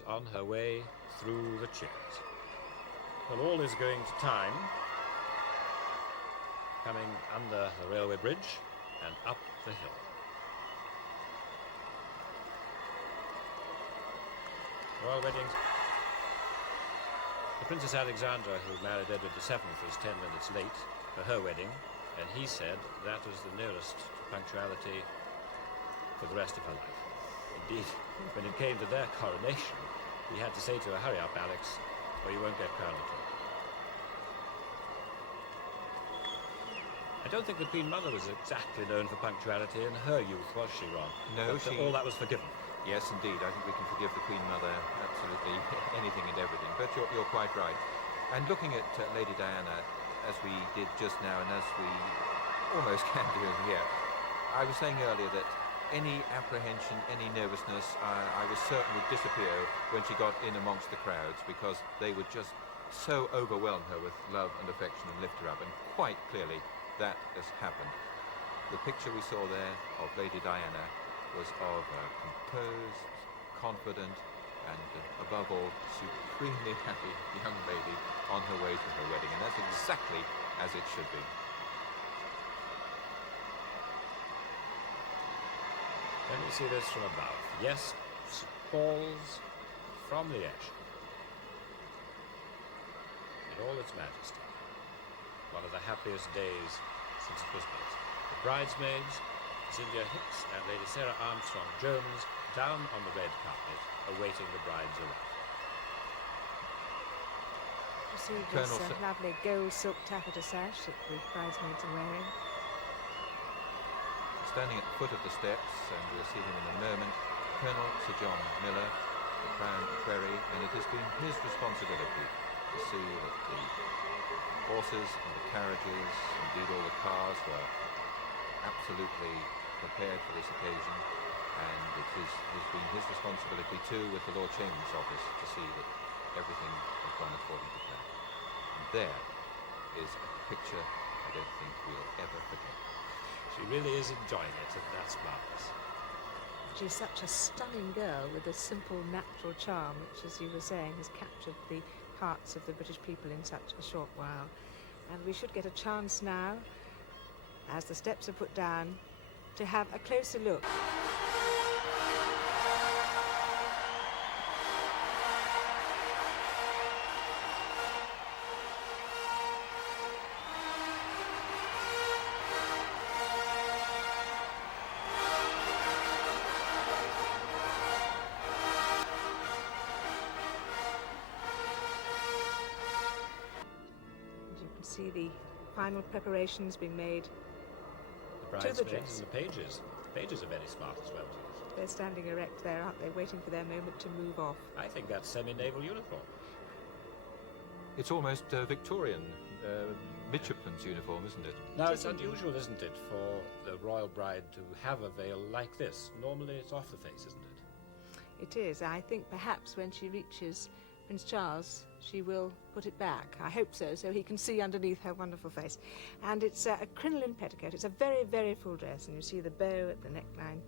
was on her way through the cheers. Well, all is going to time, coming under the railway bridge and up the hill. Royal weddings. The Princess Alexandra, who married Edward VII, was 10 minutes late for her wedding, and he said that was the nearest to punctuality for the rest of her life. Indeed, when it came to their coronation, he had to say to her, "Hurry up, Alex, or you won't get crowned at all." I don't think the Queen Mother was exactly known for punctuality in her youth, was she, Ron? No, but all that was forgiven. Yes, indeed. I think we can forgive the Queen Mother absolutely anything and everything. But you're quite right. And looking at Lady Diana, as we did just now, and as we almost can do here, I was saying earlier that any apprehension, any nervousness, I was certain would disappear when she got in amongst the crowds, because they would just so overwhelm her with love and affection and lift her up. And quite clearly, that has happened. The picture we saw there of Lady Diana was of a composed, confident, and above all, supremely happy young lady on her way to her wedding. And that's exactly as it should be. Let me see this from above. Yes, St Paul's from Liège. In all its majesty. One of the happiest days since it was built. The bridesmaids, Cynthia Hicks and Lady Sarah Armstrong-Jones, down on the red carpet, awaiting the bride's arrival. You see this lovely gold silk taffeta sash that the bridesmaids are wearing. Standing at the foot of the steps, and we'll see him in a moment, Colonel Sir John Miller, the Crown Equerry, and it has been his responsibility to see that the horses and the carriages, indeed all the cars, were absolutely prepared for this occasion, and it has been his responsibility too, with the Lord Chamberlain's office, to see that everything has gone according to plan. And there is a picture I don't think we'll ever forget. She really is enjoying it, and that's marvellous. She's such a stunning girl with a simple, natural charm, which, as you were saying, has captured the hearts of the British people in such a short while. And we should get a chance now, as the steps are put down, to have a closer look. See the final preparations being made the to the dress. And the pages. The pages are very smart as well, too. They're standing erect there, aren't they, waiting for their moment to move off. I think that's semi-naval uniform. It's almost Victorian midshipman's uniform, isn't it? Now, it's unusual, isn't it, for the royal bride to have a veil like this. Normally it's off the face, isn't it? It is. I think perhaps when she reaches Prince Charles, she will put it back. I hope so he can see underneath her wonderful face. And it's a crinoline petticoat. It's a very, very full dress, and you see the bow at the neckline.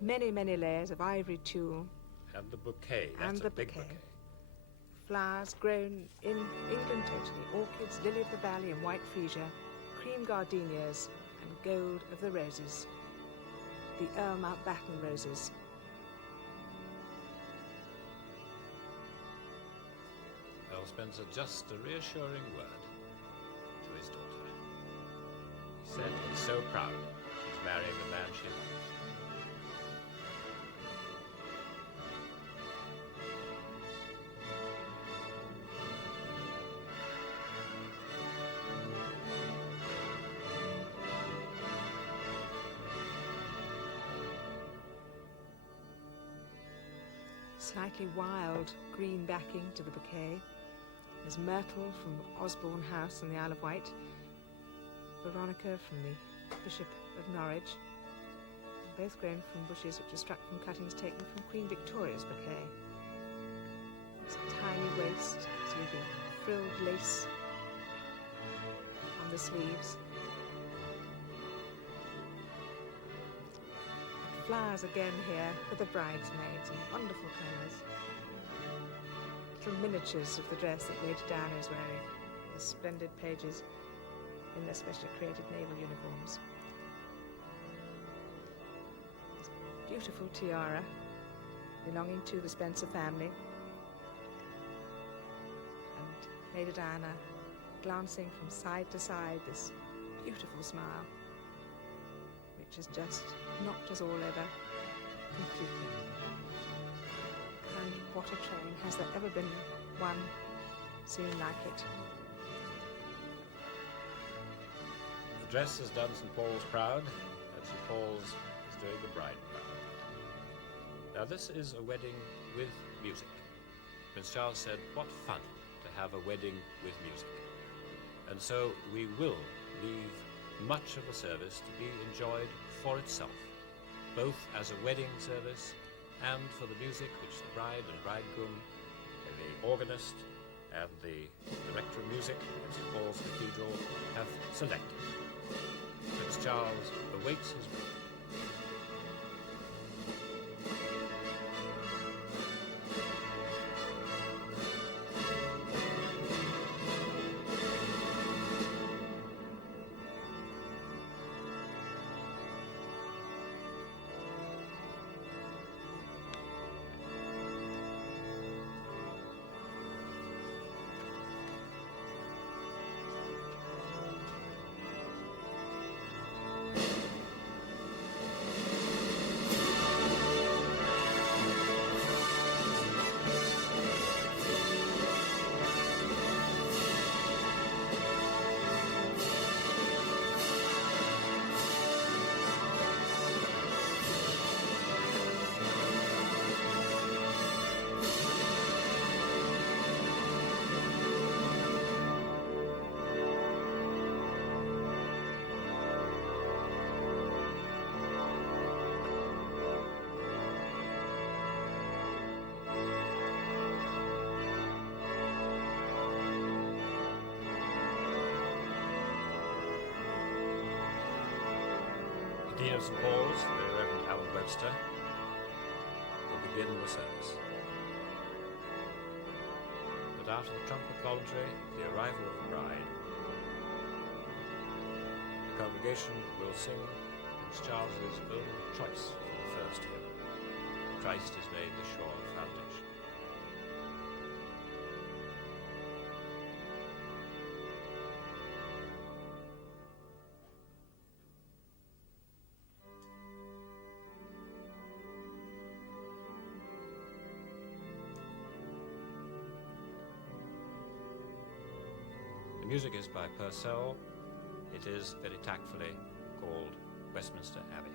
Many, many layers of ivory tulle. And the bouquet. That's and the big bouquet. Flowers grown in England totally. Orchids, lily of the valley and white freesia, cream gardenias and gold of the roses. The Earl Mountbatten roses. Earl Spencer just a reassuring word to his daughter. He said he's so proud she's marrying the man she loves. Slightly wild green backing to the bouquet. There's myrtle from Osborne House on the Isle of Wight, veronica from the Bishop of Norwich, both grown from bushes which are struck from cuttings taken from Queen Victoria's bouquet. It's a tiny waist, so the frilled lace on the sleeves. And flowers again here for the bridesmaids in wonderful colours. little miniatures of the dress that Lady Diana is wearing. The splendid pages in their specially created naval uniforms. This beautiful tiara belonging to the Spencer family. And Lady Diana glancing from side to side, this beautiful smile, which has just knocked us all over completely. And what a train. Has there ever been one scene like it? The dress has done St Paul's proud, and St Paul's is doing the bride proud. Now this is a wedding with music. Prince Charles said, what fun to have a wedding with music. And so we will leave much of the service to be enjoyed for itself, both as a wedding service and for the music which the bride and bridegroom, the organist and the director of music at St Paul's Cathedral have selected. Prince Charles awaits his bride. Dean of St Paul's, the Reverend Alan Webster, will begin the service. But after the trumpet voluntary, the arrival of the bride, the congregation will sing Prince Charles's own choice for the first hymn, Christ is made the sure foundation. The music is by Purcell. It is very tactfully called Westminster Abbey.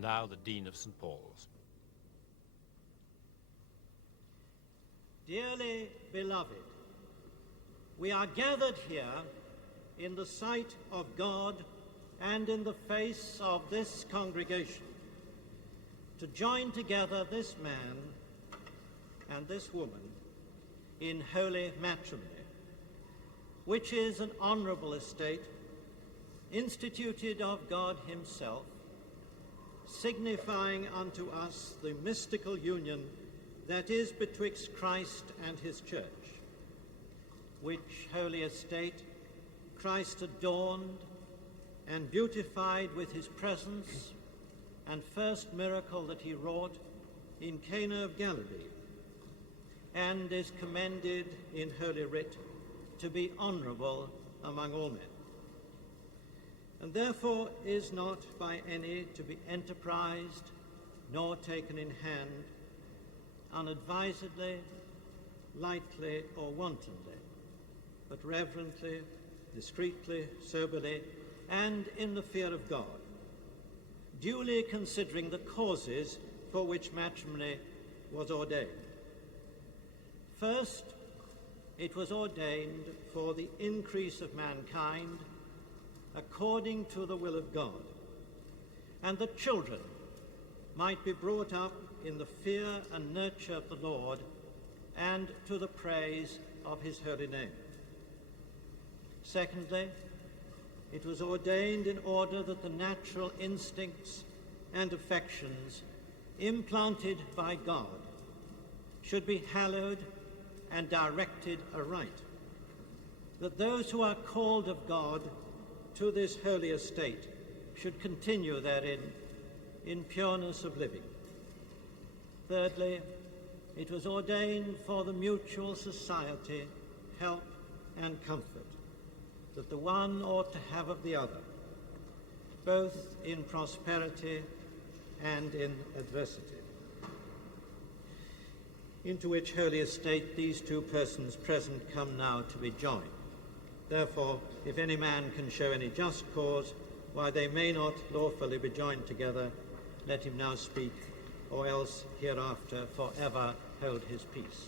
and now the Dean of St Paul's. Dearly beloved, we are gathered here in the sight of God and in the face of this congregation to join together this man and this woman in holy matrimony, which is an honorable estate instituted of God himself, signifying unto us the mystical union that is betwixt Christ and his church, which holy estate Christ adorned and beautified with his presence and first miracle that he wrought in Cana of Galilee, and is commended in Holy Writ to be honorable among all men, and therefore is not by any to be enterprised nor taken in hand unadvisedly, lightly, or wantonly, but reverently, discreetly, soberly, and in the fear of God, duly considering the causes for which matrimony was ordained. First, it was ordained for the increase of mankind according to the will of God, and that children might be brought up in the fear and nurture of the Lord and to the praise of his holy name. Secondly, it was ordained in order that the natural instincts and affections implanted by God should be hallowed and directed aright, that those who are called of God to this holy estate should continue therein in pureness of living. Thirdly, it was ordained for the mutual society, help, and comfort that the one ought to have of the other, both in prosperity and in adversity, into which holy estate these two persons present come now to be joined. Therefore, if any man can show any just cause why they may not lawfully be joined together, let him now speak, or else hereafter forever hold his peace.